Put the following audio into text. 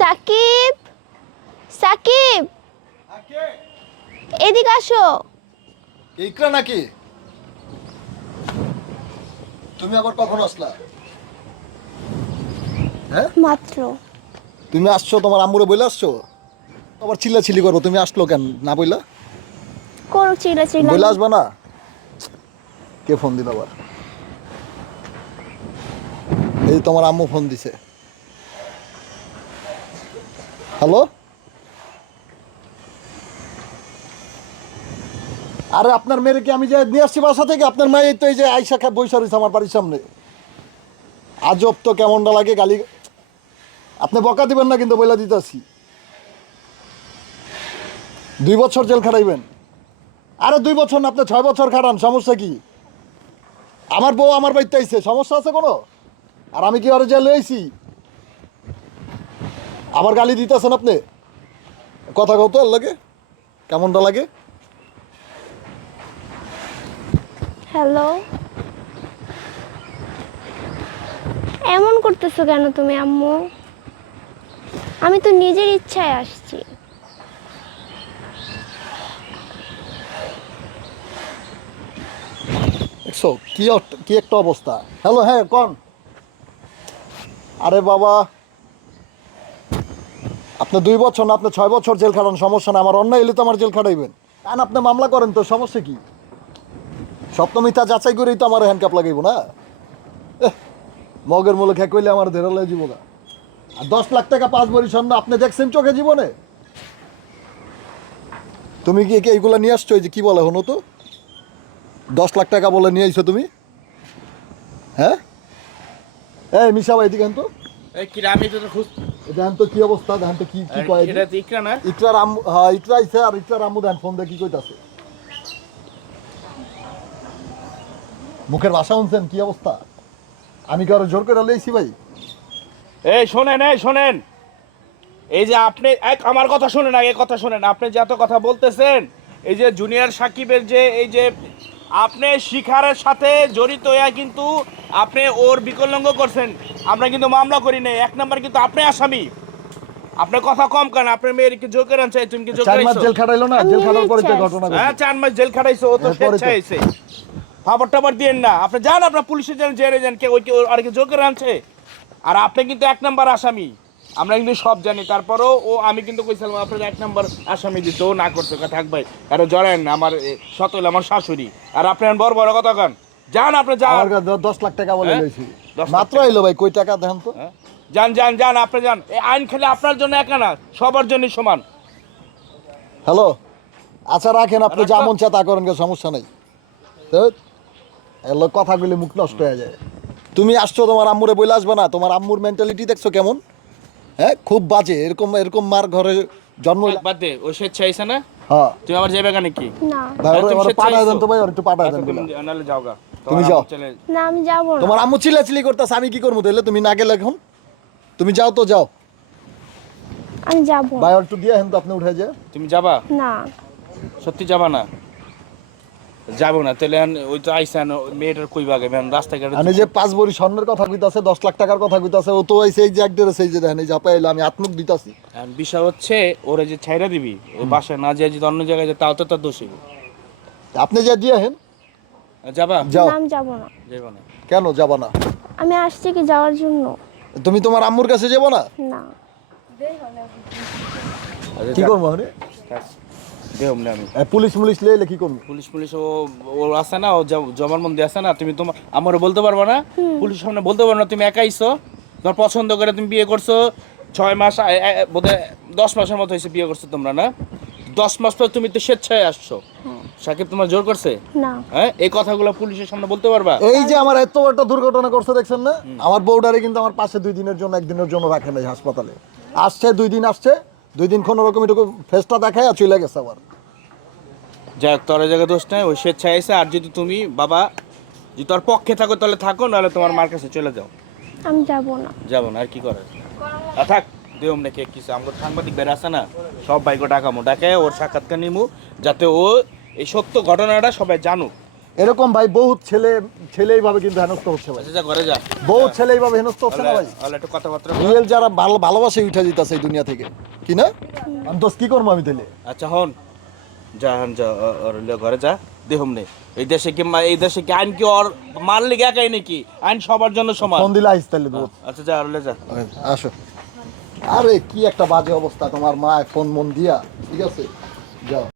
সাকিব সাকিব। এদিকে আসো। ইকরা নাকি? তুমি আবার কখন আসলা? হ্যাঁ? মাত্র। তুমি আসছো তোমার আম্মুরে বলে আসছো? আবার চিল্লা চিল্লি করব তুমি আসলো কেন? না বইলা? করো চিলা চিলা বইলে আসবা না? কে ফোন দিল আবার? এই তোমার আম্মু ফোন দিছে। হ্যালো? আরে আপনার মেয়ের কি আমি যে নিয়ে আসছি বাসা থেকে? আপনার মেয়ে তো এই যে আইসা খা বৈশা রয়েছে আমার বাড়ির সামনে। আজব তো কেমনটা লাগে গালি আপনি বকা দিবেন না কিন্তু বইলা দিতেছি। দুই বছর জেল খাটাইবেন। আরে দুই বছর না, আপনি ছয় বছর খাটান, সমস্যা কি? আমার বউ আমার বাড়িতে আইছে, সমস্যা আছে কোনো? আর আমি কি আরে জেল আইছি? আবার গালি দিতেছেন আপনি? কথা কত আর লাগে। কেমনটা লাগে? হ্যালো। এমন করতেছো কেন তুমি আম্মু? আমি তো নিজের ইচ্ছায় আসছি। দেখছ কি কি একটা অবস্থা। হ্যালো হ্যাঁ কন? আরে বাবা। আপনি দুই বছর না, আপনি ছয় বছর জেল খাটান, সমস্যা না আমার অন্যায় এলে তো আমার জেল খাটাইবেন। কারণ আপনি মামলা করেন তো, সমস্যা কি? সপ্তমিতা যাচাই করেই তো আমার হ্যান্ডকাপ লাগাইব না? মগের মূলে খেয়ে কইলে আমার ধেরালে জীব আর দশ লাখ টাকা পাঁচ বড়ি স্বর্ণ আপনি দেখছেন চোখে জীবনে? তুমি কি এইগুলো নিয়ে আসছো? যে কি বলে হনো তো? দশ লাখ টাকা বলে নিয়ে আইছো তুমি? হ্যাঁ? এই মিশা ভাই, এদিকে তো। এই কি তো খুঁজ দেখেন তো কি অবস্থা? দেখেন তো কি কি কয় এটা ইকরা না? ইকরার আম্মু হ্যাঁ ইকরা আইছে আর ইকরার আম্মু দেন ফোন দিয়ে কি কইতাছে। মুখের ভাষা শুনছেন? কি অবস্থা? আমি কারও জোর করে লইছি ভাই? এই শোনেন এই শোনেন। এই যে আপনি এক আমার কথা শোনেন আগে কথা শোনেন। আপনি যে এত কথা বলতেছেন এই যে জুনিয়র সাকিবের যে এই যে আপনি শিখারের সাথে জড়িত হইয়া কিন্তু আপনি ওর বিকলঙ্গ করছেন। আমরা কিন্তু মামলা করি নাই। এক নম্বর কিন্তু আপনি আসামি। আপনার কথা কম কেন? আপনার মেয়েরকে জোর করে আনছে তুমি কি জোর চার মাস জেল খাটাইলো না? জেল খাটার পরে ইচ্ছা ঘটনা ঘটে। হ্যাঁ চার মাস জেল খাটাইছে ও তো এরপরে স্বেচ্ছায় এসে। খবর টবর দিয়েন না। আপনি যান আপনার পুলিশের জেল জেলে যান। কে ওই কে আর কি জোকের করে আনছে? আর আপনি কিন্তু এক নাম্বার আসামি। আমরা কিন্তু সব জানি। তারপরেও ও আমি কিন্তু কইছিলাম আপনার এক নাম্বার আসামি দিত ও না করতে। থাক ভাই। কারণ জড়েন আমার সত আমার শাশুড়ি। আর আপনি এখন বড় বড় কথা কান। যান আপনি যান। আমার কাছে দশ লাখ টাকা বলে হ্যাঁ? লইছি। মাত্র আইলো ভাই কই টাকা দেখেন তো? হ্যাঁ? যান যান যান আপনি যান। এই আইন খেলে আপনার জন্য একা না সবার জন্যই সমান। হ্যালো? আচ্ছা রাখেন আপনি যা। মন তা করেন সমস্যা নেই। তো এগুলো কথাগুলি মুখ নষ্ট হয়ে যায়। তুমি আসছো তোমার আম্মুরে বলে আসবে না তোমার আম্মুর মেন্টালিটি দেখছ কেমন? হ্যাঁ খুব বাজে এরকম এরকম মার ঘরে জন্ম বাদ দে ও স্বেচ্ছা আইসা না? হ্যাঁ। তুমি আবার যাবে কেন কি? না। ভাই ওরে- পাঠায় দেন তো ভাই ওর একটু পাঠায় দেন আচ্ছা। নাহলে যাও গা তুমি যাও। না আমি যাব না। তোমার আম্মু চিল্লাচিল্লি করতেছে আমি কি করব? তাহলে তুমি না গেলে এখন? তুমি যাও তো যাও। আমি যাব। ভাই ওর একটু দিয়ে হেন তো আপনি উঠে যায় তুমি যাবা? না। সত্যি যাবা না? যাব না তাহলে ওই তো আইসান মেয়েটার কই বাগে? এখন রাস্তাঘাটে আমি যে পাঁচ বড়ি স্বর্ণের কথা কইতাছে দশ লাখ টাকার কথা কইতাছে ও তো আইছে এই যে এক দেড় সেই যে দেখেন এই যে আপা এলো আমি আত্মুক দিতাছি। বিষয় হচ্ছে ওরে যে ছাইরা দিবি ওই বাসায় না যায় যদি অন্য জায়গায় যায় তাও তো তার দোষী আপনি যা দিয়ে হেন যাবা? যাও। না আমি যাব না। যাব না। কেন যাবা না? আমি আসছি কি যাওয়ার জন্য? তুমি তোমার আম্মুর কাছে যাব না? না। আচ্ছা, কি যা। করব থাক। দেহম না আমি পুলিশ মুলিশ লেলে কি করব? পুলিশ পুলিশ ও ও আছে না ও জ- জমার আছে না তুমি তোমার আমারও বলতে পারবা না? পুলিশ সামনে বলতে পারব না তুমি একাইছো তোমার পছন্দ করে তুমি বিয়ে করছ ছয় মাস আ- এ- এ- বোধহয় দশ মাসের মতো হয়েছে বিয়ে করছ তোমরা না? দশ মাস পর তুমি তো স্বেচ্ছায় আসছো। সাকিব তোমার জোর করছে? না। হ্যাঁ? এই কথাগুলো পুলিশের সামনে বলতে পারবা? এই যে আমার এত বড় একটা দুর্ঘটনা করছে দেখছেন না? আমার বউডারে কিন্তু আমার পাশে দুই দিনের জন্য একদিনের জন্য রাখে নাই হাসপাতালে। আসছে দুই দিন আসছে দুই দিন কোনো রকম এটুকু ফেসটা দেখায় আর চলে গেছে আবার। যাক তোর জায়গায় দোষ নাই ওই স্বেচ্ছায় এসে আর যদি তুমি বাবা যদি তোর পক্ষে থাকো তাহলে থাকো নাহলে তোমার মার কাছে চলে যাও। আমি যাব না। যাব না আর কি করার? আর থাক দেও নাকি কিছু। আমরা সাংবাদিক বের আছে না সব বাইকও ডাকামো ডাকে ওর সাক্ষাৎকার নিমু যাতে ও এই সত্য ঘটনাটা সবাই জানুক। এরকম ভাই বহুত ছেলে ছেলে এইভাবে কিন্তু হেনস্থ হচ্ছে ভাই। আচ্ছা যা ঘরে যা। বহুত ছেলে এইভাবে হেনস্থ হচ্ছে না ভাই। তাহলে একটু কথাবার্তা। রিয়েল যারা ভালো ভালোবাসে উঠে দিতেছে এই দুনিয়া থেকে। কি না? আমি দোষ কি করব আমি তাহলে আচ্ছা হন। যা হন যা ওর ঘরে যা। দেহম নেই এই দেশে কি এই দেশে কি আইন কি ওর মারলে একাই নাকি? আইন সবার জন্য সমান। ফোন দিলে আইস তাহলে আচ্ছা যা হলে যা। আসো। আরে কি একটা বাজে অবস্থা তোমার মা ফোন মন দিয়া। ঠিক আছে? যাও।